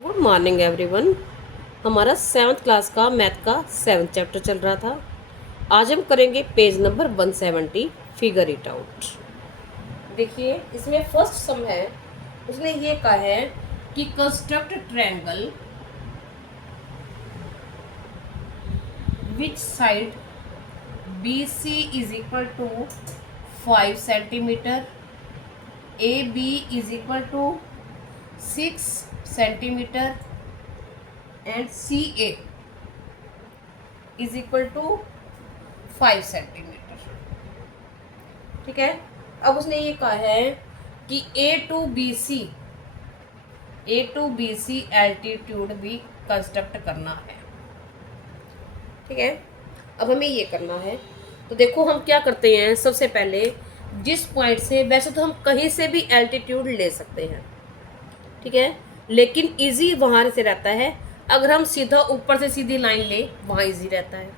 Good morning everyone. हमारा 7th class का math का 7th चैप्टर चल रहा था। आज हम करेंगे page number 170, figure it out. देखिए इसमें फर्स्ट सम है, उसने ये कहा है कि construct triangle which side B C is equal to 5 centimetre, A B is equal to 6 centimetre and C A is equal to 5 centimetre. ठीक है। अब उसने ये कहा है कि A to B C altitude भी कंस्ट्रक्ट करना है। ठीक है। अब हमें ये करना है, तो देखो हम क्या करते हैं। सबसे पहले जिस पॉइंट से, वैसे तो हम कहीं से भी एल्टीट्यूड ले सकते हैं, ठीक है, लेकिन इजी वहाँ से रहता है अगर हम सीधा ऊपर से सीधी लाइन ले, वहाँ इजी रहता है।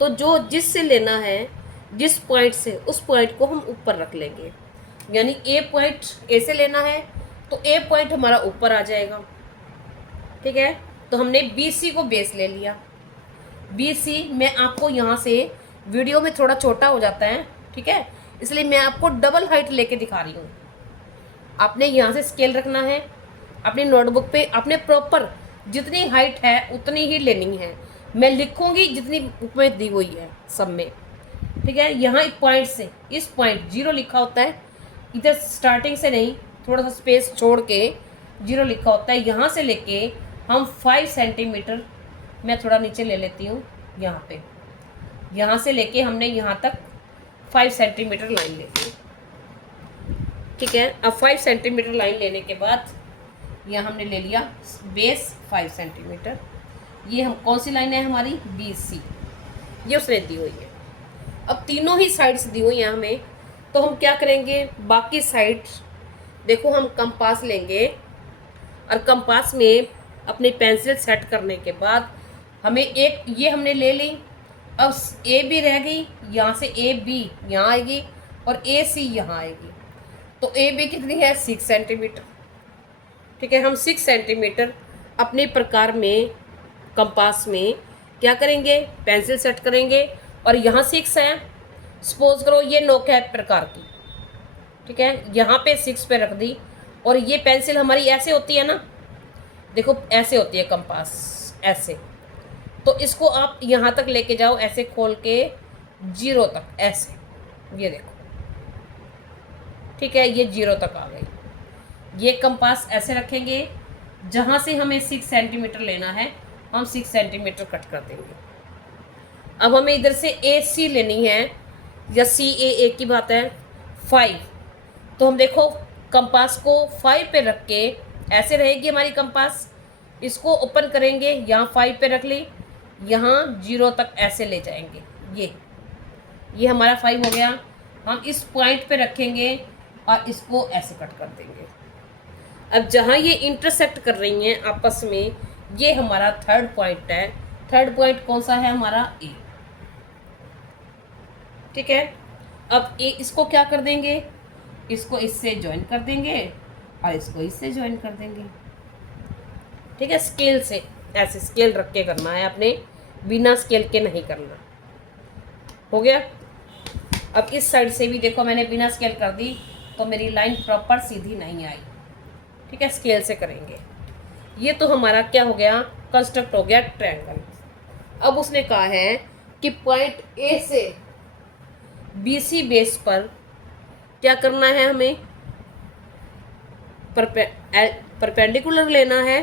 तो जो जिससे लेना है, जिस पॉइंट से, उस पॉइंट को हम ऊपर रख लेंगे। यानी ए पॉइंट ए से लेना है तो ए पॉइंट हमारा ऊपर आ जाएगा। ठीक है। तो हमने बी सी को बेस ले लिया। बी सी मैं आपको यहाँ से, वीडियो में थोड़ा छोटा हो जाता है, ठीक है, इसलिए मैं आपको डबल हाइट लेके दिखा रही हूँ। आपने यहाँ से स्केल रखना है अपनी नोटबुक पे, आपने प्रॉपर जितनी हाइट है उतनी ही लेनी है। मैं लिखूंगी जितनी बुक में दी हुई है सब में। ठीक है। यहाँ एक पॉइंट से, इस पॉइंट 0 लिखा होता है, इधर स्टार्टिंग से नहीं, थोड़ा सा स्पेस छोड़ के 0 लिखा होता है। यहाँ से लेके हम 5 सेंटीमीटर, मैं थोड़ा नीचे ले लेती हूँ यहाँ पे, यहाँ से लेके हमने यहाँ तक 5 सेंटीमीटर लाइन लेती है। ठीक है। अब 5 सेंटीमीटर लाइन लेने के बाद यहाँ हमने ले लिया बेस 5 सेंटीमीटर। ये हम कौन सी लाइन है हमारी, बी सी, ये उसने दी हुई है। अब तीनों ही साइड्स दी हुई हैं हमें, तो हम क्या करेंगे, बाकी साइड देखो हम कंपास लेंगे और कंपास में अपनी पेंसिल सेट करने के बाद हमें एक ये हमने ले ली। अब ए बी रह गई, यहाँ से ए बी यहाँ आएगी और ए सी यहाँ आएगी। तो ए बी कितनी है, 6 सेंटीमीटर। ठीक है। हम 6 सेंटीमीटर अपने प्रकार में कंपास में क्या करेंगे, पेंसिल सेट करेंगे। और यहाँ 6 है, सपोज करो ये नोक है प्रकार की, ठीक है, यहाँ पे 6 पे रख दी। और ये पेंसिल हमारी ऐसे होती है ना, देखो ऐसे होती है कंपास, ऐसे। तो इसको आप यहाँ तक लेके जाओ, ऐसे खोल के 0 तक, ऐसे, ये देखो। ठीक है, ये 0 तक आ गई। ये कंपास ऐसे रखेंगे, जहाँ से हमें 6 सेंटीमीटर लेना है हम 6 सेंटीमीटर कट कर देंगे। अब हमें इधर से ए सी लेनी है, या सी ए की बात है 5। तो हम देखो कंपास को 5 पे रख के, ऐसे रहेगी हमारी कंपास, इसको ओपन करेंगे, यहाँ 5 पे रख ली, यहाँ 0 तक ऐसे ले जाएंगे। ये हमारा 5 हो गया। हम इस पॉइंट पे रखेंगे और इसको ऐसे कट कर देंगे। अब जहाँ ये इंटरसेक्ट कर रही हैं आपस में, ये हमारा थर्ड पॉइंट है। थर्ड पॉइंट कौन सा है हमारा, ए। ठीक है। अब ए, इसको क्या कर देंगे, इसको इससे ज्वाइन कर देंगे और इसको इससे ज्वाइन कर देंगे। ठीक है। स्केल से, ऐसे स्केल रख के करना है अपने, बिना स्केल के नहीं करना। हो गया। अब इस साइड से भी देखो मैंने बिना स्केल कर दी, तो मेरी लाइन प्रॉपर सीधी नहीं आई। ठीक है। स्केल से करेंगे। ये तो हमारा क्या हो गया, कंस्ट्रक्ट हो गया ट्रायंगल। अब उसने कहा है कि पॉइंट ए से बी सी बेस पर क्या करना है हमें, परपेंडिकुलर लेना है,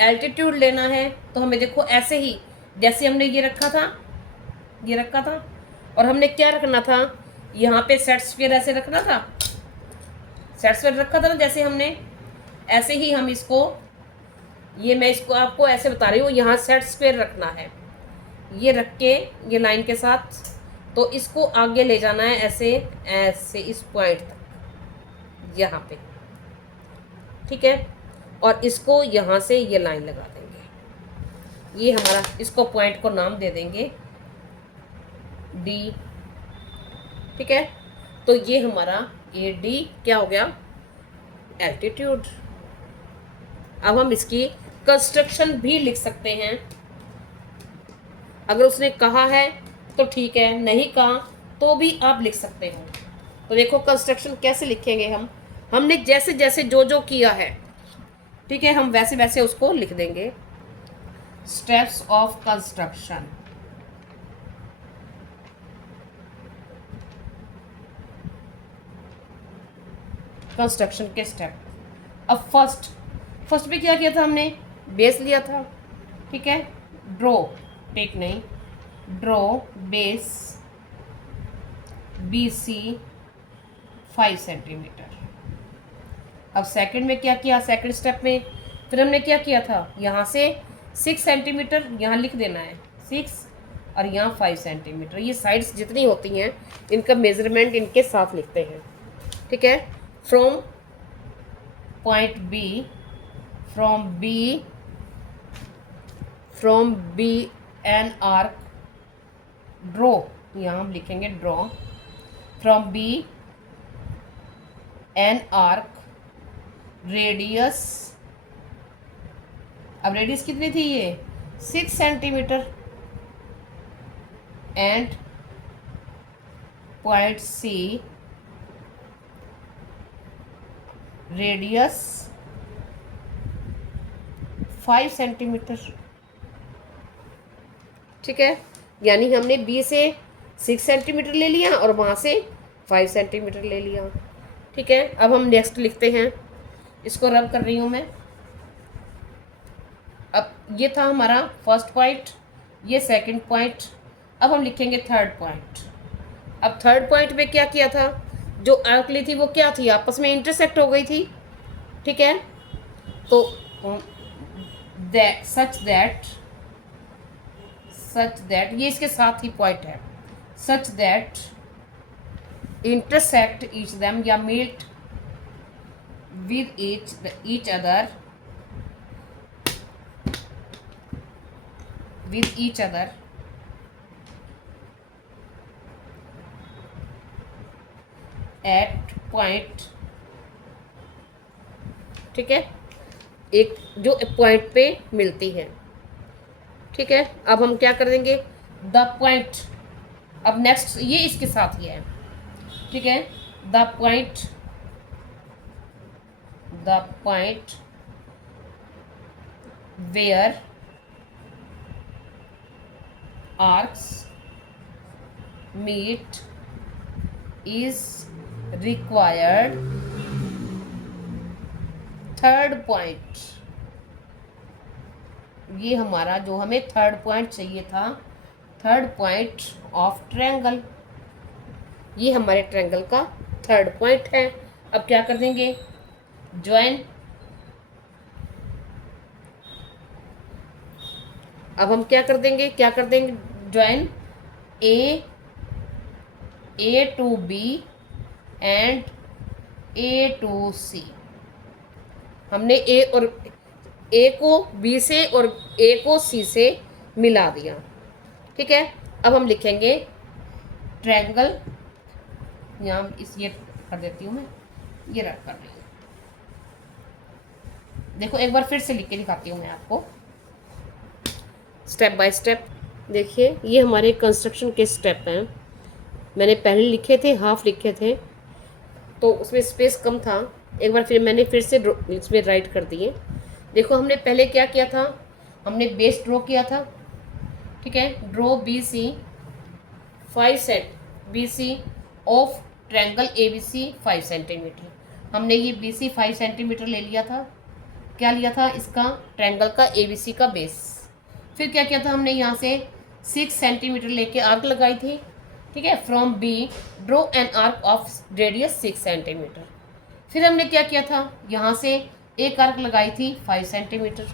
एल्टीट्यूड लेना है। तो हमें देखो ऐसे ही, जैसे हमने ये रखा था, और हमने क्या रखना था, यहाँ पे सेट स्क्वायर ऐसे रखना था, सेट स्क्वायर रखा था ना, जैसे हमने, ऐसे ही हम इसको, ये मैं इसको आपको ऐसे बता रही हूँ, यहाँ सेट स्क्वायर रखना है, ये रख के ये लाइन के साथ, तो इसको आगे ले जाना है ऐसे ऐसे इस पॉइंट तक, यहाँ पे। ठीक है। और इसको यहाँ से ये लाइन लगा देंगे, ये हमारा, इसको पॉइंट को नाम दे देंगे डी। ठीक है। तो ये हमारा ए डी क्या हो गया, एल्टीट्यूड। अब हम इसकी कंस्ट्रक्शन भी लिख सकते हैं। अगर उसने कहा है तो ठीक है, नहीं कहा तो भी आप लिख सकते हो। तो देखो कंस्ट्रक्शन कैसे लिखेंगे हम, हमने जैसे जैसे जो जो किया है, ठीक है, हम वैसे वैसे उसको लिख देंगे। स्टेप्स ऑफ कंस्ट्रक्शन, कंस्ट्रक्शन के स्टेप। अब फर्स्ट में क्या किया था हमने, बेस लिया था, ठीक है, ड्रॉ, टेक नहीं, ड्रॉ बेस BC 5 सेंटीमीटर। अब सेकंड में क्या किया, सेकंड स्टेप में फिर हमने क्या किया था, यहाँ से 6 सेंटीमीटर यहाँ लिख देना है, 6 और यहाँ 5 सेंटीमीटर। ये साइड्स जितनी होती हैं इनका मेजरमेंट इनके साथ लिखते हैं, ठीक है। From point B, from B an arc, draw, यहाँ हम लिखेंगे draw, from B an arc, radius, अब रेडियस कितनी थी ये 6 centimetre, and point C, radius 5 centimetre, ठीक है। यानी हमने B से 6 सेंटीमीटर ले लिया और वहाँ से 5 सेंटीमीटर ले लिया, ठीक है। अब हम नेक्स्ट लिखते हैं, इसको रब कर रही हूँ मैं। अब ये था हमारा फर्स्ट पॉइंट, ये सेकंड पॉइंट, अब हम लिखेंगे थर्ड पॉइंट। अब थर्ड पॉइंट में क्या किया था, जो आर्क ली थी वो क्या थी, आपस में इंटरसेक्ट हो गई थी, ठीक है। तो सच दैट ये इसके साथ ही पॉइंट है, such that intersect each them या meet with each other at point, ठीक है, एक जो पॉइंट पे मिलती है, ठीक है। अब हम क्या कर देंगे, द पॉइंट, अब नेक्स्ट ये इसके साथ ही है, ठीक है, the point where arcs meet is required third point. ये हमारा जो हमें थर्ड पॉइंट चाहिए था, थर्ड पॉइंट ऑफ ट्रायंगल, ये हमारे ट्रायंगल का थर्ड पॉइंट है। अब क्या कर देंगे, ज्वाइन, अब हम क्या कर देंगे join A to B and A to C। हमने A को B से और A को C से मिला दिया, ठीक है। अब हम लिखेंगे ट्रायंगल, यहाँ ये कर देती हूँ मैं, ये रख कर रही हूँ। देखो एक बार फिर से लिख के दिखाती हूँ मैं आपको स्टेप बाय स्टेप। देखिए ये हमारे कंस्ट्रक्शन के स्टेप हैं, मैंने पहले लिखे थे, हाफ लिखे थे तो उसमें स्पेस कम था, एक बार फिर मैंने फिर से इसमें राइट कर दिए। देखो हमने पहले क्या किया था, हमने बेस ड्रॉ किया था, ठीक है, ड्रॉ BC 5 सेंट BC ऑफ ट्रायंगल ABC 5 सेंटीमीटर। हमने ये BC 5 सेंटीमीटर ले लिया था, क्या लिया था, इसका ट्रायंगल का ABC का बेस। फिर क्या किया था, हमने यहाँ से 6 सेंटीमीटर लेके आर्क लगाई थी, ठीक है, from B draw an arc of radius 6 centimetre. फिर हमने क्या किया था, यहाँ से एक आर्क लगाई थी 5 सेंटीमीटर,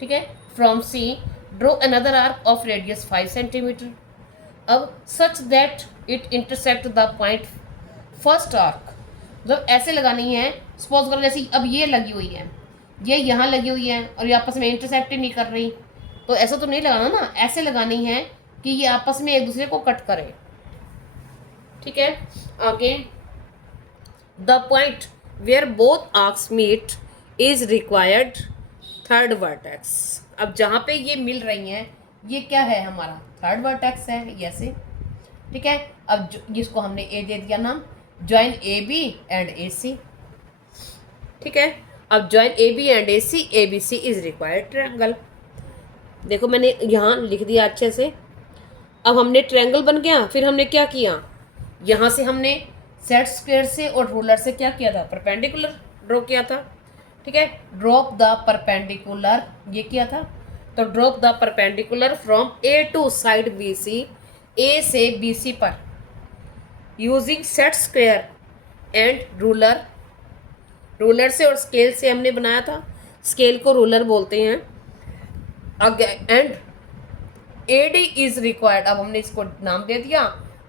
ठीक है, from C draw another arc of radius 5 centimetre. अब such that it intersect the point first arc, जब ऐसे लगानी है, सपोज करो जैसे अब ये लगी हुई है, ये यहाँ लगी हुई है और ये आपस में इंटरसेक्ट ही नहीं कर रही, तो ऐसा तो नहीं लगाना ना, ऐसे लगानी है कि ये आपस में एक दूसरे को कट करे, ठीक है। आगे the point where both arcs meet is required third vertex. अब जहाँ पे ये मिल रही हैं ये क्या है, हमारा थर्ड वर्टेक्स है, ऐसे। ठीक है, अब इसको हमने ए दे दिया नाम, join A B and A C. ठीक है, अब join A B and A B C is required triangle. देखो मैंने यहाँ लिख दिया अच्छे से। अब हमने ट्रायंगल बन गया, फिर हमने क्या किया, यहाँ से हमने सेट स्क्वायर से और रूलर से क्या किया था, परपेंडिकुलर ड्रॉ किया था। ठीक है, ड्रॉप द परपेंडिकुलर ये किया था। तो drop the perpendicular from A to side B C, A से बी सी पर using set square and ruler. Ruler से और स्केल से हमने बनाया था, स्केल को रूलर बोलते हैं। And A D is required, अब हमने इसको नाम दे दिया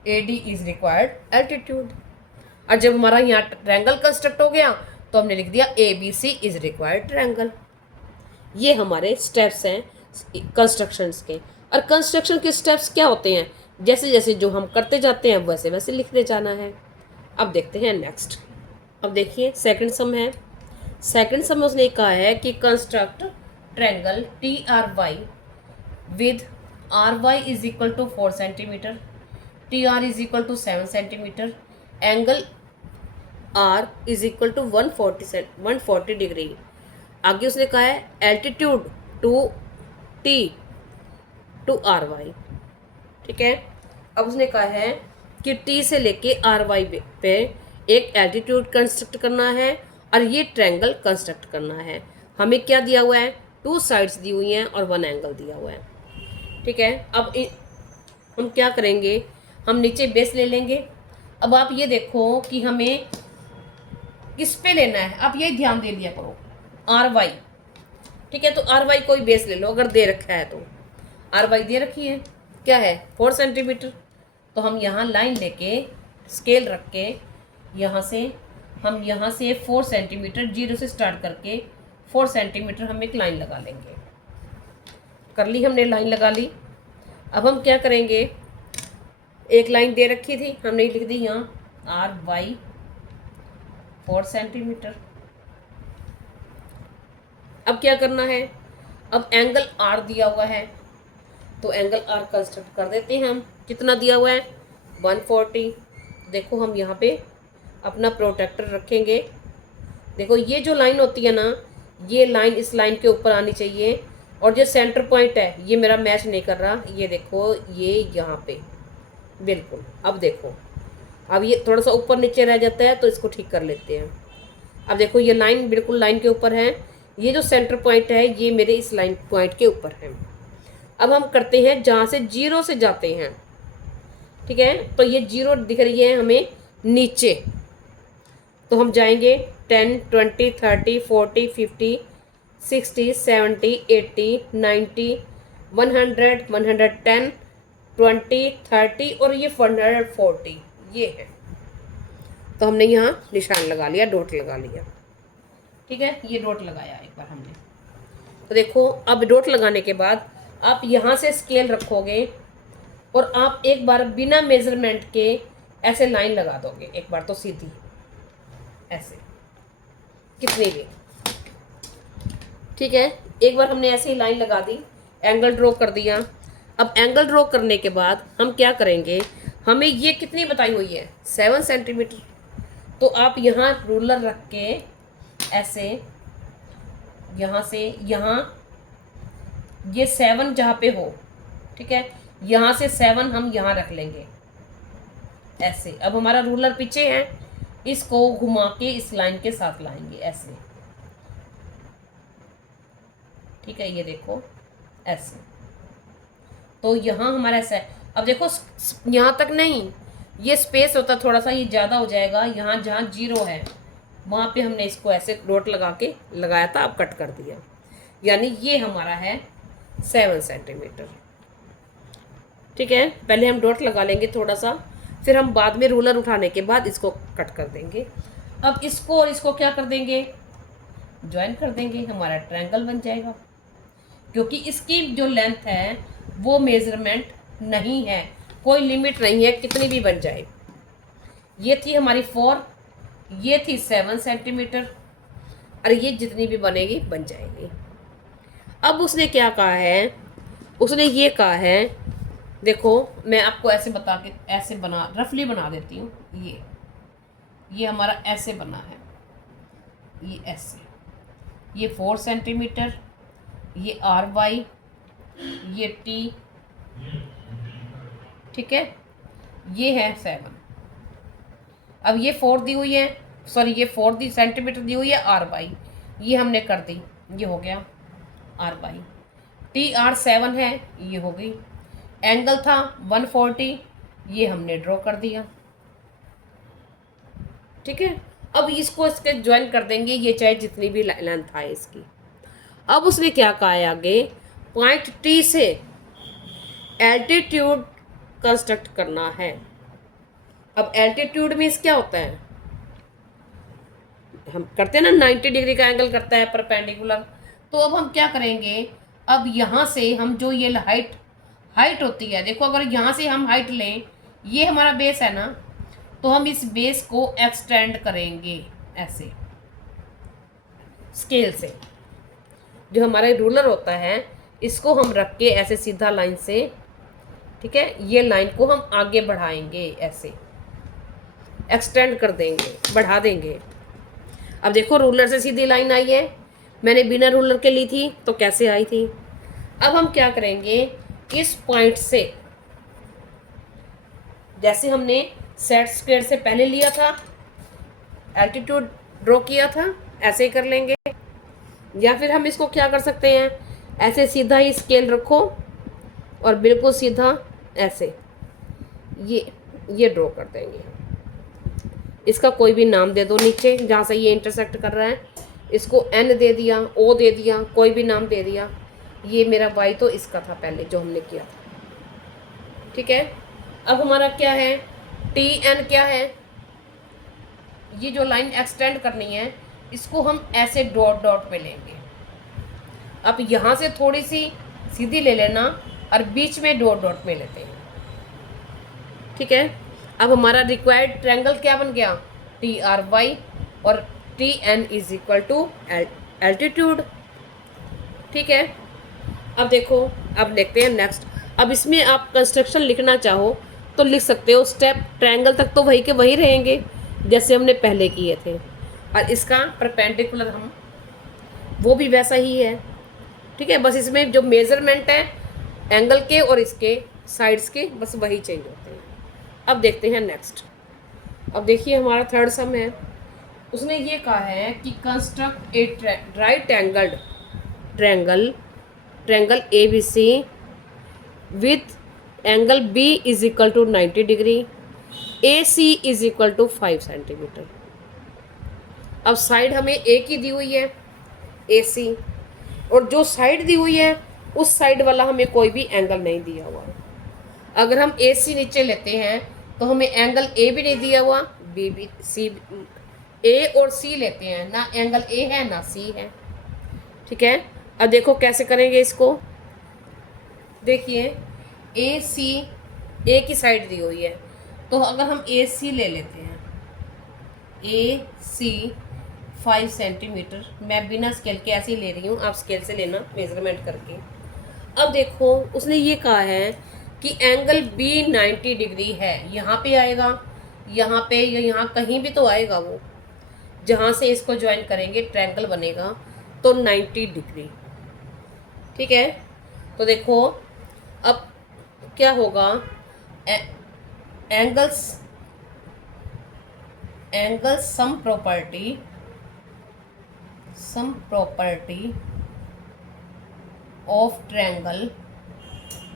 A D is required altitude. और जब हमारा यहाँ ट्रायंगल कंस्ट्रक्ट हो गया तो हमने लिख दिया A B C is required triangle. ये हमारे स्टेप्स हैं कंस्ट्रक्शंस के। और कंस्ट्रक्शन के स्टेप्स क्या होते हैं, जैसे जैसे जो हम करते जाते हैं वैसे वैसे लिखते जाना है। अब देखते हैं नेक्स्ट। अब देखिए सेकंड सम है। सेकंड सम में उसने कहा है कि construct triangle T R Y with R Y is equal to 4 centimetre, T R is equal to 7 centimetre, angle R is equal to 140 degree. आगे उसने कहा है altitude to T to R Y. ठीक है, अब उसने कहा है कि टी से लेके आर वाई पे एक एल्टीट्यूड कंस्ट्रक्ट करना है और ये ट्रायंगल कंस्ट्रक्ट करना है। हमें क्या दिया हुआ है, 2 साइड्स दी हुई हैं और 1 एंगल दिया हुआ है। ठीक है, अब हम क्या करेंगे, हम नीचे बेस ले लेंगे। अब आप ये देखो कि हमें किस पे लेना है, आप ये ध्यान दे लिया करो, आर वाई। ठीक है, तो आर वाई कोई बेस ले लो अगर दे रखा है तो। आर वाई दे रखी है, क्या है 4 सेंटीमीटर। तो हम यहाँ लाइन लेके स्केल रख के यहाँ से हम यहाँ से 4 सेंटीमीटर जीरो से स्टार्ट करके 4 सेंटीमीटर हम एक लाइन लगा लेंगे। कर ली हमने, लाइन लगा ली। अब हम क्या करेंगे, एक लाइन दे रखी थी हमने लिख दी यहाँ आर वाई 4 सेंटीमीटर। अब क्या करना है, अब एंगल आर दिया हुआ है तो एंगल आर कंस्ट्रक्ट कर देते हैं हम। कितना दिया हुआ है 140। देखो हम यहाँ पे अपना प्रोटेक्टर रखेंगे। देखो ये जो लाइन होती है ना, ये लाइन इस लाइन के ऊपर आनी चाहिए और जो सेंटर पॉइंट है ये मेरा मैच नहीं कर रहा, ये देखो ये यहाँ पे बिल्कुल। अब देखो अब ये थोड़ा सा ऊपर नीचे रह जाता है तो इसको ठीक कर लेते हैं। अब देखो ये लाइन बिल्कुल लाइन के ऊपर है, ये जो सेंटर पॉइंट है ये मेरे इस लाइन पॉइंट के ऊपर है। अब हम करते हैं जहाँ से जीरो से जाते हैं। ठीक है, तो ये जीरो दिख रही है हमें नीचे, तो हम जाएंगे 10 20 30 40 50 60 70 80 90 100 110 20 30 और ये 140 ये है। तो हमने यहाँ निशान लगा लिया, डॉट लगा लिया। ठीक है, ये डॉट लगाया एक बार हमने। तो देखो अब डॉट लगाने के बाद आप यहाँ से स्केल रखोगे और आप एक बार बिना मेजरमेंट के ऐसे लाइन लगा दोगे, एक बार तो सीधी ऐसे कितनी भी। ठीक है, एक बार हमने ऐसे ही लाइन लगा दी, एंगल ड्रॉ कर दिया। अब एंगल ड्रॉ करने के बाद हम क्या करेंगे, हमें ये कितनी बताई हुई है 7 सेंटीमीटर। तो आप यहाँ रूलर रख के ऐसे यहाँ से यहाँ ये 7 जहाँ पे हो, ठीक है, यहाँ से 7 हम यहाँ रख लेंगे ऐसे। अब हमारा रूलर पीछे है, इसको घुमा के इस लाइन के साथ लाएंगे ऐसे। ठीक है, ये देखो ऐसे। तो यहाँ हमारा ऐसा है। अब देखो यहाँ तक नहीं, ये स्पेस होता थोड़ा सा, ये ज़्यादा हो जाएगा। यहाँ जहाँ जीरो है वहाँ पे हमने इसको ऐसे डॉट लगा के लगाया था, अब कट कर दिया। यानी ये हमारा है 7 सेंटीमीटर। ठीक है, पहले हम डॉट लगा लेंगे थोड़ा सा, फिर हम बाद में रूलर उठाने के बाद इसको कट कर देंगे। अब इसको और इसको क्या कर देंगे, ज्वाइन कर देंगे, हमारा ट्रायंगल बन जाएगा। क्योंकि इसकी जो लेंथ है वो मेजरमेंट नहीं है, कोई लिमिट नहीं है, कितनी भी बन जाए। ये थी हमारी 4, ये थी 7 सेंटीमीटर और ये जितनी भी बनेगी बन जाएगी। अब उसने क्या कहा है, उसने ये कहा है, देखो मैं आपको ऐसे बता के ऐसे बना रफली बना देती हूँ। ये हमारा ऐसे बना है, ये ऐसे, ये 4 सेंटीमीटर, ये RY, ये T, ठीक है, ये है 7। अब ये 4 दी हुई है, सॉरी ये 4 सेंटीमीटर दी हुई है RY, ये हमने कर दी, ये हो गया RY। TR 7 है, ये हो गई। एंगल था 140, ये हमने ड्रॉ कर दिया, ठीक है। अब इसको इसके ज्वाइन कर देंगे, ये चाहे जितनी भी लेंथ आए इसकी। अब उसने क्या कहा है आगे, पॉइंट T से एल्टीट्यूड कंस्ट्रक्ट करना है। अब एल्टीट्यूड मीन्स क्या होता है, हम करते हैं ना 90 डिग्री का एंगल करता है परपेंडिकुलर। तो अब हम क्या करेंगे, अब यहाँ से हम जो ये हाइट होती है, देखो अगर यहाँ से हम हाइट लें, ये हमारा बेस है ना, तो हम इस बेस को एक्सटेंड करेंगे ऐसे स्केल से। जो हमारा रूलर होता है इसको हम रख के ऐसे सीधा लाइन से, ठीक है, ये लाइन को हम आगे बढ़ाएंगे, ऐसे एक्सटेंड कर देंगे, बढ़ा देंगे। अब देखो रूलर से सीधी लाइन आई है, मैंने बिना रूलर के ली थी तो कैसे आई थी। अब हम क्या करेंगे, इस पॉइंट से, जैसे हमने सेट स्क्वायर से पहले लिया था, एल्टीट्यूड ड्रॉ किया था, ऐसे ही कर लेंगे। या फिर हम इसको क्या कर सकते हैं, ऐसे सीधा ही स्केल रखो और बिल्कुल सीधा ऐसे ये ड्रॉ कर देंगे। इसका कोई भी नाम दे दो नीचे जहाँ से ये इंटरसेक्ट कर रहा है, इसको N दे दिया, O दे दिया, कोई भी नाम दे दिया। ये मेरा Y तो इसका था पहले जो हमने किया था, ठीक है। अब हमारा क्या है, TN क्या है, ये जो लाइन एक्सटेंड करनी है इसको हम ऐसे डॉट डॉट पे लेंगे। अब यहाँ से थोड़ी सी सीधी ले लेना और बीच में डॉट डॉट में लेते हैं, ठीक है। अब हमारा रिक्वायर्ड ट्रायंगल क्या बन गया, TRY और TN is equal to altitude, ठीक है। अब देखो, अब देखते हैं नेक्स्ट। अब इसमें आप कंस्ट्रक्शन लिखना चाहो तो लिख सकते हो, स्टेप ट्रायंगल तक तो वही के वही रहेंगे जैसे हमने पहले किए थे, और इसका परपेंडिकुलर हम वो भी वैसा ही है, ठीक है। बस इसमें जो मेजरमेंट है एंगल के और इसके साइड्स के, बस वही चेंज होते हैं। अब देखते हैं नेक्स्ट। अब देखिए हमारा थर्ड सम है, उसने ये कहा है कि construct a right angled triangle ABC with angle B is equal to 90 degree, AC is equal to 5 centimetre. अब साइड हमें एक ही दी हुई है AC, और जो साइड दी हुई है उस साइड वाला हमें कोई भी एंगल नहीं दिया हुआ। अगर हम AC नीचे लेते हैं तो हमें एंगल A भी नहीं दिया हुआ, B भी, C, A और C लेते हैं ना, एंगल A है ना C है, ठीक है। अब देखो कैसे करेंगे इसको, देखिए AC A की साइड दी हुई है, तो अगर हम AC ले लेते हैं, AC 5 सेंटीमीटर, मैं बिना स्केल के ऐसे ही ले रही हूँ, आप स्केल से लेना मेजरमेंट करके। अब देखो उसने ये कहा है कि एंगल B 90 डिग्री है, यहाँ पे आएगा, यहाँ पे या यहाँ कहीं भी तो आएगा, वो जहाँ से इसको ज्वाइन करेंगे ट्रायंगल बनेगा तो 90 डिग्री, ठीक है। तो देखो अब क्या होगा, angle sum property of triangle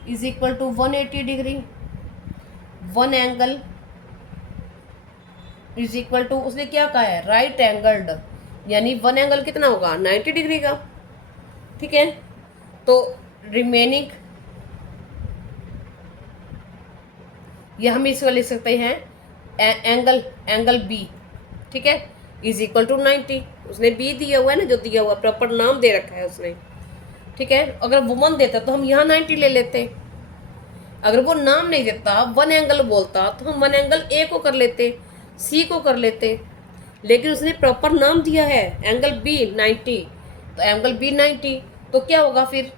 is equal to 180 degree, one angle is equal to, उसने क्या कहा है, राइट एंगल्ड, यानी वन एंगल कितना होगा 90 डिग्री का, ठीक है। तो रिमेनिंग, यह हम इसको लिख सकते हैं एंगल B, ठीक है, इज इक्वल टू 90। उसने B दिया हुआ है ना, जो दिया हुआ प्रॉपर नाम दे रखा है उसने, ठीक है। अगर वो 1 देता तो हम यहाँ 90 ले लेते, अगर वो नाम नहीं देता, वन एंगल बोलता तो हम वन एंगल A को कर लेते, C को कर लेते, लेकिन उसने प्रॉपर नाम दिया है एंगल B 90, तो एंगल B 90, तो क्या होगा फिर,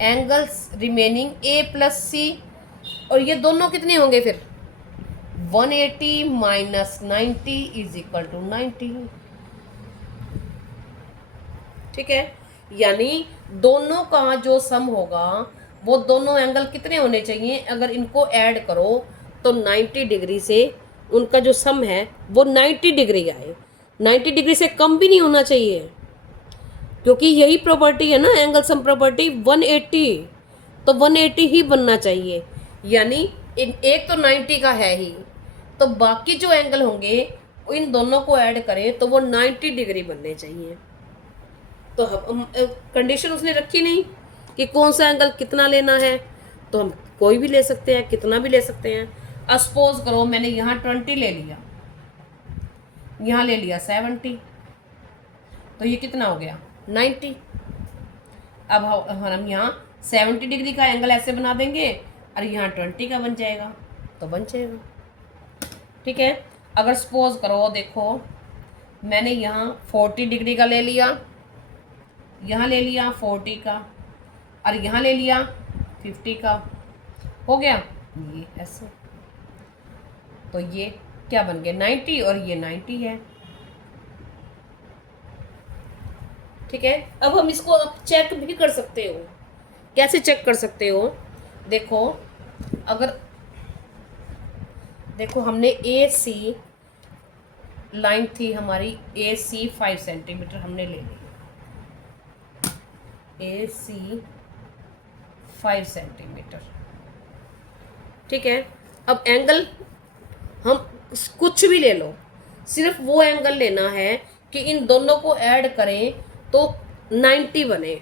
एंगल्स रिमेनिंग ए प्लस सी, और ये दोनों कितने होंगे फिर, 180 माइनस 90 इज इक्वल टू 90। ठीक है, यानी दोनों का जो सम होगा वो दोनों एंगल कितने होने चाहिए, अगर इनको ऐड करो तो 90 डिग्री से उनका जो सम है वो 90 डिग्री आए, 90 डिग्री से कम भी नहीं होना चाहिए, क्योंकि यही प्रॉपर्टी है ना एंगल सम प्रॉपर्टी 180, तो 180 ही बनना चाहिए। यानी एक तो 90 का है ही, तो बाकी जो एंगल होंगे इन दोनों को ऐड करें तो वो 90 डिग्री बनने चाहिए। तो हम कंडीशन उसने रखी नहीं कि कौन सा एंगल कितना लेना है, तो हम कोई भी ले सकते हैं, कितना भी ले सकते हैं। अब सपोज करो मैंने यहाँ 20 ले लिया, यहाँ ले लिया 70, तो ये कितना हो गया 90। अब हम यहाँ 70 डिग्री का एंगल ऐसे बना देंगे और यहाँ 20 का बन जाएगा, तो बन जाएगा। ठीक है, अगर सपोज करो देखो मैंने यहाँ 40 डिग्री का ले लिया, यहाँ ले लिया 40 का, और यहाँ ले लिया 50 का, हो गया ये ऐसे, तो ये क्या बन गया 90 और ये 90 है। ठीक है, अब हम इसको चेक भी कर सकते हो। कैसे चेक कर सकते हो, देखो अगर देखो हमने ए सी लाइन थी हमारी, ए सी 5 सेंटीमीटर हमने ले ली, ए सी 5 सेंटीमीटर। ठीक है, अब एंगल हम कुछ भी ले लो, सिर्फ वो एंगल लेना है कि इन दोनों को ऐड करें तो 90 बने।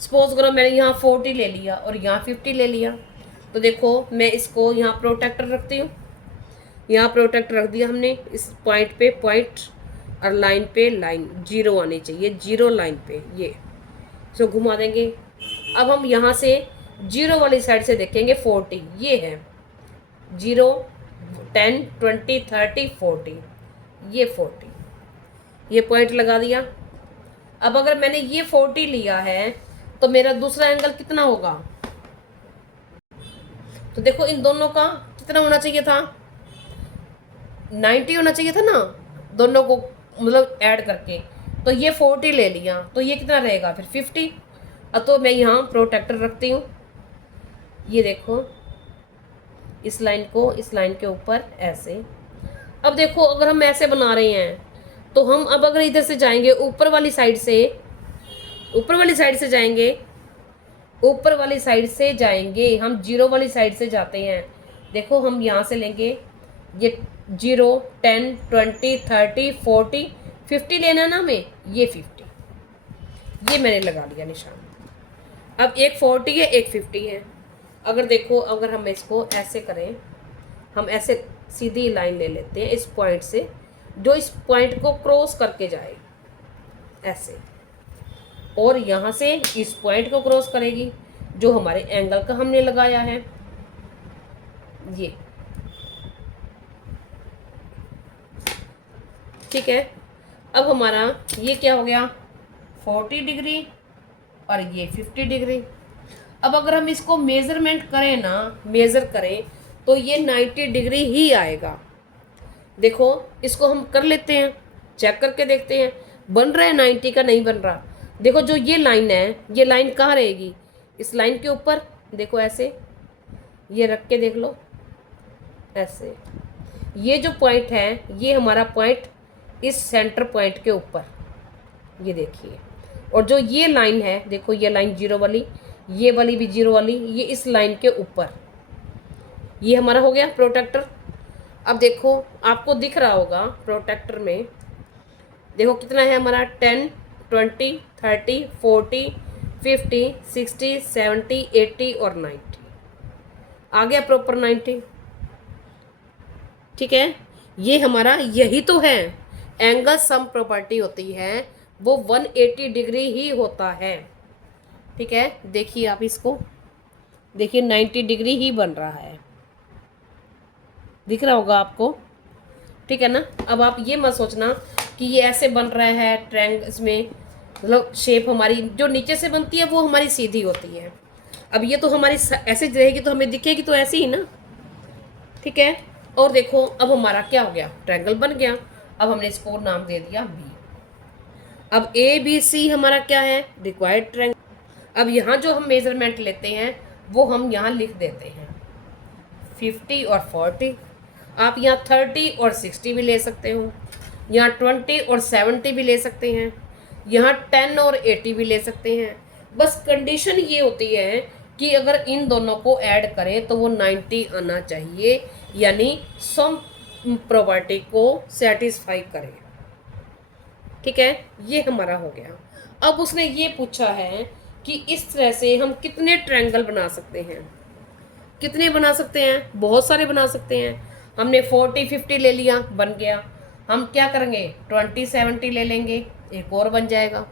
सपोज करो मैंने यहाँ 40 ले लिया और यहाँ 50 ले लिया, तो देखो मैं इसको यहाँ प्रोटेक्टर रखती हूँ, यहाँ प्रोटेक्टर रख दिया हमने, इस पॉइंट पे पॉइंट और लाइन पे लाइन, जीरो आनी चाहिए, जीरो लाइन पे ये इसको घुमा देंगे। अब हम यहाँ से जीरो वाली साइड से देखेंगे 40, ये है 0 10 20 30 40, ये 40, ये पॉइंट लगा दिया। अब अगर मैंने ये 40 लिया है तो मेरा दूसरा एंगल कितना होगा, तो देखो इन दोनों का कितना होना चाहिए था, 90 होना चाहिए था ना, दोनों को मतलब ऐड करके, तो ये 40 ले लिया तो ये कितना रहेगा फिर 50। अब तो मैं यहाँ प्रोटेक्टर रखती हूँ, ये देखो इस लाइन को इस लाइन के ऊपर ऐसे। अब देखो अगर हम ऐसे बना रहे हैं तो हम अब अगर इधर से जाएंगे ऊपर वाली साइड से, ऊपर वाली साइड से जाएंगे, ऊपर वाली साइड से जाएंगे, हम जीरो वाली साइड से जाते हैं। देखो हम यहाँ से लेंगे ये 0 10 20 30 40 50 लेना ना हमें, ये 50, ये मैंने लगा लिया निशान। अब एक 40 है एक 50 है। अगर देखो अगर हम इसको ऐसे करें, हम ऐसे सीधी लाइन ले लेते हैं इस पॉइंट से, जो इस पॉइंट को क्रॉस करके जाए ऐसे, और यहाँ से इस पॉइंट को क्रॉस करेगी जो हमारे एंगल का हमने लगाया है ये। ठीक है, अब हमारा ये क्या हो गया 40 डिग्री और ये 50 डिग्री। अब अगर हम इसको मेजरमेंट करें ना, मेज़र करें तो ये 90 डिग्री ही आएगा। देखो इसको हम कर लेते हैं, चेक करके देखते हैं बन रहा है 90 का, नहीं बन रहा। देखो जो ये लाइन है, ये लाइन कहाँ रहेगी, इस लाइन के ऊपर। देखो ऐसे ये रख के देख लो ऐसे, ये जो पॉइंट है ये हमारा पॉइंट इस सेंटर पॉइंट के ऊपर, ये देखिए। और जो ये लाइन है देखो, ये लाइन जीरो वाली, ये वाली भी जीरो वाली, ये इस लाइन के ऊपर, ये हमारा हो गया प्रोटेक्टर। अब देखो आपको दिख रहा होगा प्रोटेक्टर में, देखो कितना है हमारा 10 20 30 40 50 60 70 80 और 90, आ गया प्रॉपर 90। ठीक है, ये हमारा यही तो है एंगल सम प्रॉपर्टी होती है, वो 180 डिग्री ही होता है। ठीक है, देखिए आप इसको देखिए 90 डिग्री ही बन रहा है, दिख रहा होगा आपको। ठीक है ना, अब आप ये मत सोचना कि ये ऐसे बन रहा है ट्रायंगल, इसमें मतलब शेप हमारी जो नीचे से बनती है वो हमारी सीधी होती है। अब ये तो हमारी ऐसे रहेगी तो हमें दिखेगी तो ऐसे ही ना, ठीक है। और देखो अब हमारा क्या हो गया, ट्रायंगल बन गया। अब हमने इसको नाम दे दिया बी। अब ए बी सी हमारा क्या है, रिक्वायर्ड ट्रायंगल। अब यहाँ जो हम मेजरमेंट लेते हैं वो हम यहाँ लिख देते हैं 50 और 40। आप यहाँ 30 और 60 भी ले सकते हो, यहाँ 20 और 70 भी ले सकते हैं, यहाँ 10 और 80 भी ले सकते हैं। बस कंडीशन ये होती है कि अगर इन दोनों को ऐड करें तो वो 90 आना चाहिए, यानी सम प्रॉपर्टी को सेटिस्फाई करे। ठीक है, ये हमारा हो गया। अब उसने ये पूछा है कि इस तरह से हम कितने ट्रायंगल बना सकते हैं। कितने बना सकते हैं, बहुत सारे बना सकते हैं। हमने 40 50 ले लिया, बन गया। हम क्या करेंगे 20 70 ले लेंगे, एक और बन जाएगा।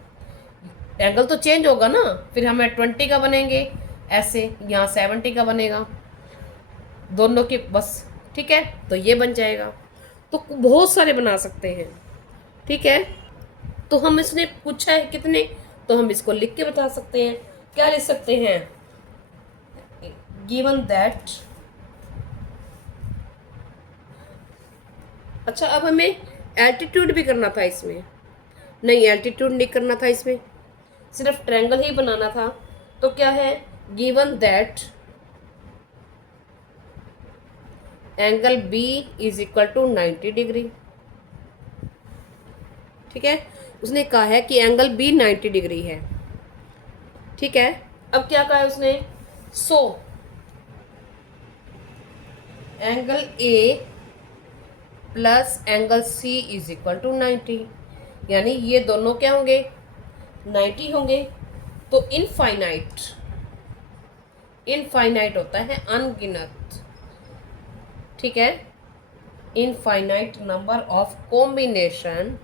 एंगल तो चेंज होगा ना, फिर हमें 20 का बनेंगे ऐसे, यहाँ 70 का बनेगा, दोनों की बस। ठीक है, तो ये बन जाएगा। तो बहुत सारे बना सकते हैं। ठीक है, तो हम इसने पूछा है कितने, तो हम इसको लिख के बता सकते हैं। क्या लिख सकते हैं, गिवन दैट। अच्छा, अब हमें एल्टीट्यूड भी करना था इसमें। नहीं, एल्टीट्यूड नहीं करना था इसमें, सिर्फ ट्रायंगल ही बनाना था। तो क्या है, given that angle B is equal to 90 degree. ठीक है, उसने कहा है कि एंगल बी 90 डिग्री है। ठीक है, अब क्या कहा है उसने, so angle A plus angle C is equal to 90, यानी ये दोनों क्या होंगे 90 होंगे। तो इनफाइनाइट होता है अनगिनत। ठीक है, infinite number of combination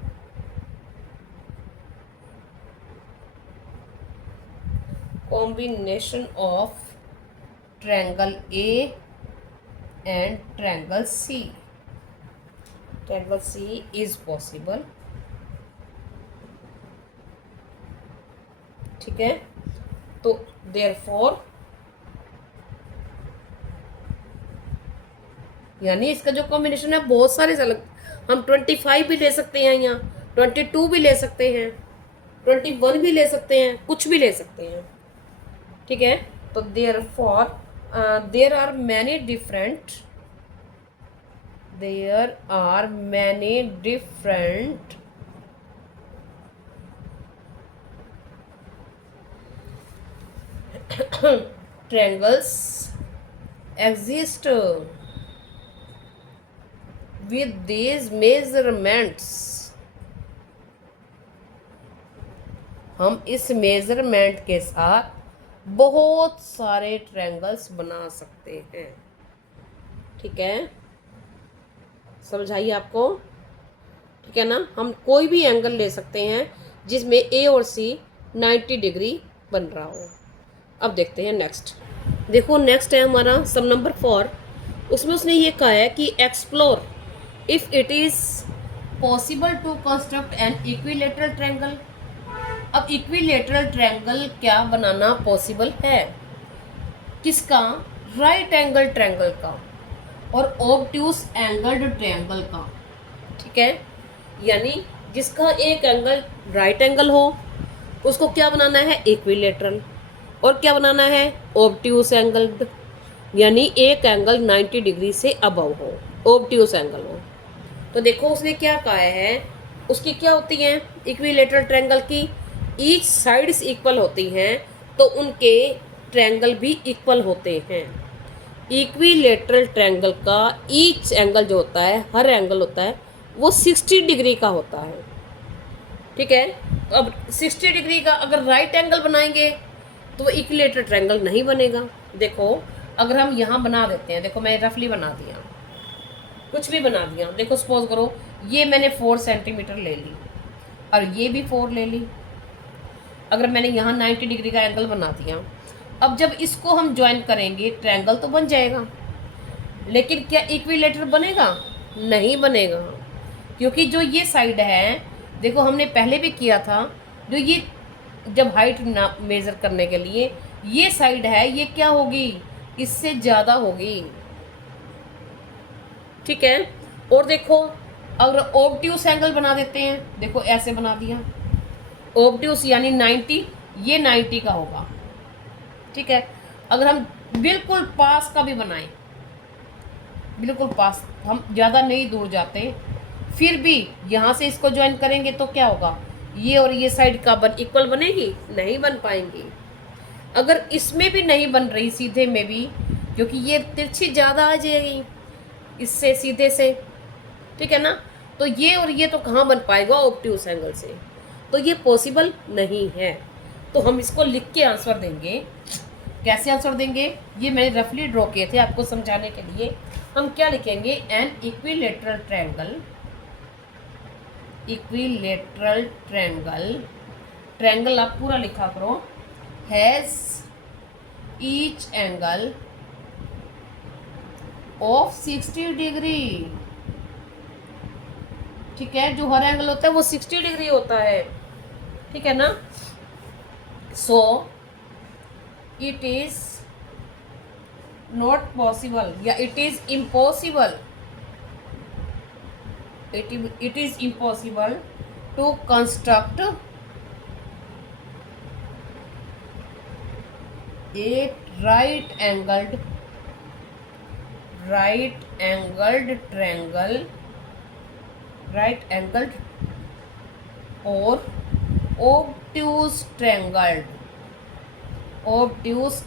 of triangle A and triangle C is possible. ठीक है, तो देयरफॉर यानी इसका जो कॉम्बिनेशन है बहुत सारे अलग, हम 25 भी ले सकते हैं, यहाँ 22 भी ले सकते हैं, 21 भी ले सकते हैं, कुछ भी ले सकते हैं। ठीक है, तो therefore there are many different triangles exist with these measurements। हम इस मेजरमेंट के साथ बहुत सारे ट्रायंगल्स बना सकते हैं। ठीक है, समझाइए आपको। ठीक है ना, हम कोई भी एंगल ले सकते हैं जिसमें ए और सी 90 डिग्री बन रहा हो। अब देखते हैं नेक्स्ट। देखो नेक्स्ट है हमारा सम नंबर 4। उसमें उसने ये कहा है कि explore if it is possible to construct an equilateral triangle. अब इक्विलेटरल ट्रायंगल क्या बनाना पॉसिबल है, किसका, राइट एंगल ट्रायंगल का और ऑब्ट्यूस एंगल्ड ट्रायंगल का। ठीक है, यानी जिसका एक एंगल राइट एंगल हो उसको क्या बनाना है, इक्विलेटरल, और क्या बनाना है, ऑब्ट्यूस एंगल्ड, यानी एक एंगल 90 डिग्री से अबव हो, ऑब्ट्यूस एंगल हो। तो देखो उसने क्या कहा है, उसकी क्या होती है इक्विलेटरल ट्रायंगल की, ईच साइड्स इक्वल होती हैं तो उनके ट्रायंगल भी इक्वल होते हैं। इक्विलेटरल ट्रायंगल का ईच एंगल जो होता है, हर एंगल होता है वो 60 डिग्री का होता है। ठीक है, अब 60 डिग्री का अगर राइट एंगल बनाएंगे तो वो इक्विलेटरल ट्रायंगल नहीं बनेगा। देखो अगर हम यहाँ बना देते हैं, देखो मैं रफली बना दिया, कुछ भी बना दिया। देखो सपोज करो ये मैंने 4 सेंटीमीटर ले ली और ये भी 4 ले ली। अगर मैंने यहाँ 90 डिग्री का एंगल बना दिया, अब जब इसको हम ज्वाइन करेंगे ट्रायंगल तो बन जाएगा, लेकिन क्या इक्विलेटरल बनेगा, नहीं बनेगा। क्योंकि जो ये साइड है, देखो हमने पहले भी किया था, जो ये जब हाइट ना मेज़र करने के लिए ये साइड है, ये क्या होगी, इससे ज़्यादा होगी। ठीक है। और देखो अगर ऑब्ट्यूस एंगल बना देते हैं, देखो ऐसे बना दिया, ऑब्ट्यूस यानी 90, ये 90 का होगा। ठीक है। अगर हम बिल्कुल पास का भी बनाएं, बिल्कुल पास, हम ज़्यादा नहीं दूर जाते, फिर भी यहाँ से इसको ज्वाइन करेंगे तो क्या होगा, ये और ये साइड का इक्वल बनेगी, नहीं बन पाएंगी। अगर इसमें भी नहीं बन रही, सीधे में भी, क्योंकि ये तिरछी ज़्यादा आ जाएगी इससे सीधे से, ठीक है ना, तो ये और ये तो कहाँ बन पाएगा ऑब्ट्यूस एंगल से, तो ये पॉसिबल नहीं है। तो हम इसको लिख के आंसर देंगे। कैसे आंसर देंगे, ये मैंने रफली ड्रॉ किए थे आपको समझाने के लिए। हम क्या लिखेंगे, N equilateral triangle, equilateral triangle, triangle आप पूरा लिखा करो, has each angle of 60 degree. ठीक है, जो हर एंगल होता है वो 60 डिग्री होता है, ठीक है ना। So it is not possible या it is impossible, it is impossible to construct a right angled triangle, right angled or obtuse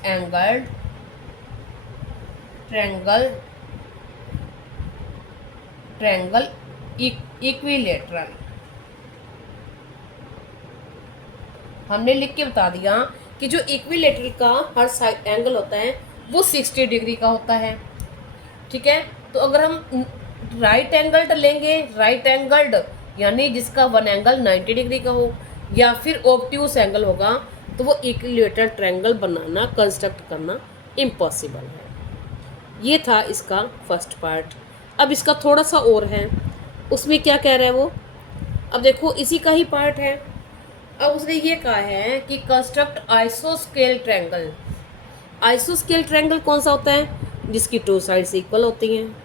angled triangle equilateral. हमने लिख के बता दिया कि जो इक्विलेटरल का हर साइड एंगल होता है वो 60 डिग्री का होता है। ठीक है, तो अगर हम राइट एंगल्ड लेंगे, राइट एंगल्ड यानी जिसका वन एंगल 90 डिग्री का हो, या फिर ऑब्ट्यूस एंगल होगा, तो वो इक्विलेटरल ट्रायंगल बनाना, कंस्ट्रक्ट करना इम्पॉसिबल है। ये था इसका फर्स्ट पार्ट। अब इसका थोड़ा सा और है, उसमें क्या कह रहा है वो, अब देखो इसी का ही पार्ट है। अब उसने ये कहा है कि कंस्ट्रक्ट आइसोस्केल ट्रायंगल। आइसोस्केल ट्रायंगल कौन सा होता है, जिसकी टू साइड्स इक्वल होती हैं।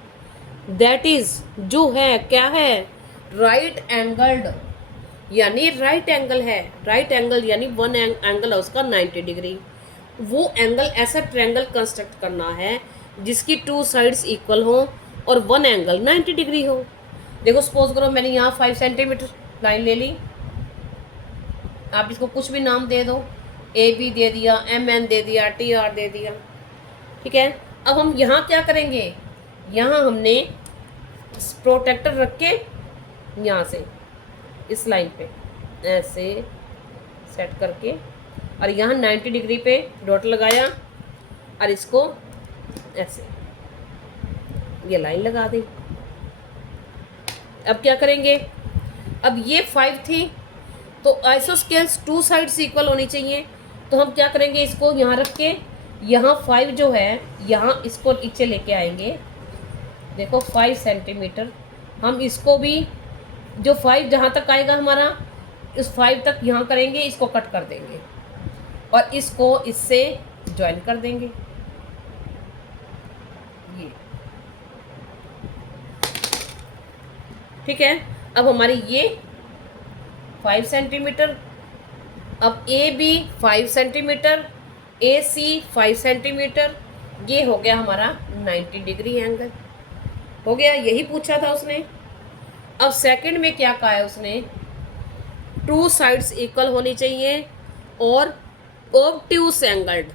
दैट इज जो है क्या है, राइट एंगल्ड, यानी राइट एंगल है, राइट एंगल यानी वन एंगल है उसका 90 डिग्री। वो एंगल ऐसा ट्रायंगल कंस्ट्रक्ट करना है जिसकी टू साइड्स इक्वल हो और वन एंगल 90 डिग्री हो। देखो सपोज करो मैंने यहाँ 5 सेंटीमीटर लाइन ले ली, आप इसको कुछ भी नाम दे दो, ए बी दे दिया, एम एन दे दिया, टी आर दे दिया। ठीक है, अब हम यहाँ क्या करेंगे, यहाँ हमने प्रोटेक्टर रख के यहाँ से इस लाइन पे ऐसे सेट करके, और यहाँ 90 डिग्री पे डॉट लगाया और इसको ऐसे ये लाइन लगा दी। अब क्या करेंगे, अब ये 5 थी तो आइसोस्केल्स टू साइड्स इक्वल होनी चाहिए, तो हम क्या करेंगे, इसको यहाँ रख के यहाँ 5 जो है यहाँ इसको नीचे लेके आएंगे। देखो 5 सेंटीमीटर, हम इसको भी जो 5 जहाँ तक आएगा हमारा, इस 5 तक यहाँ करेंगे, इसको कट कर देंगे और इसको इससे ज्वाइन कर देंगे। ये ठीक है, अब हमारी ये 5 सेंटीमीटर, अब A B 5 centimetre, A C 5 centimetre, ये हो गया हमारा 90 डिग्री एंगल हो गया। यही पूछा था उसने। अब सेकंड में क्या कहा है उसने, टू साइड्स इक्वल होनी चाहिए और ऑब्ट्यूस एंगल्ड,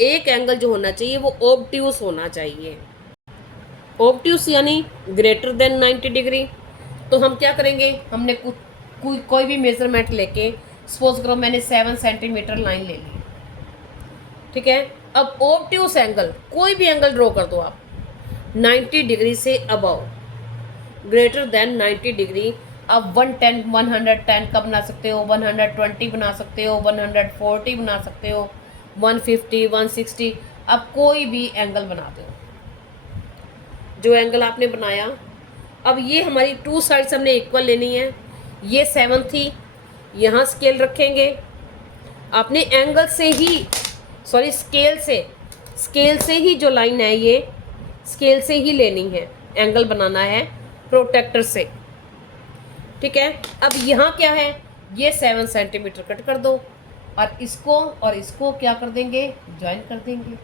एक एंगल जो होना चाहिए वो ऑब्ट्यूस होना चाहिए। ऑब्ट्यूस यानी ग्रेटर देन 90 डिग्री। तो हम क्या करेंगे, हमने कोई भी मेजरमेंट लेके, सपोज करो मैंने 7 सेंटीमीटर लाइन ले ली। ठीक है, अब ऑब्ट्यूस एंगल कोई भी एंगल ड्रॉ कर दो आप 90 डिग्री से अबव, ग्रेटर देन 90 डिग्री। आप 110 का बना सकते हो, 120 बना सकते हो, 140 बना सकते हो, 150, 160, आप कोई भी एंगल बना दो जो एंगल आपने बनाया। अब ये हमारी टू साइड्स हमने इक्वल लेनी है। ये 7 थी, यहाँ स्केल रखेंगे, आपने एंगल से ही, सॉरी स्केल से ही जो लाइन है ये स्केल से ही लेनी है, एंगल बनाना है प्रोटेक्टर से। ठीक है, अब यहाँ क्या है, ये 7 सेंटीमीटर कट कर दो और इसको क्या कर देंगे, ज्वाइन कर देंगे,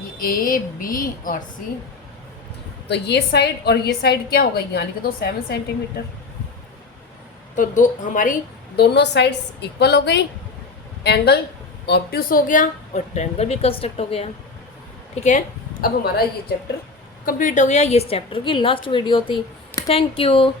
ये ए बी और सी। तो ये साइड और ये साइड क्या होगा, यहाँ लिख दो 7 सेंटीमीटर। तो हमारी दोनों साइड्स इक्वल हो गई, एंगल ऑब्ट्यूस हो गया और ट्रायंगल भी कंस्ट्रक्ट हो गया। ठीक है, अब हमारा ये चैप्टर कंप्लीट हो गया। ये इस चैप्टर की लास्ट वीडियो थी। Thank you.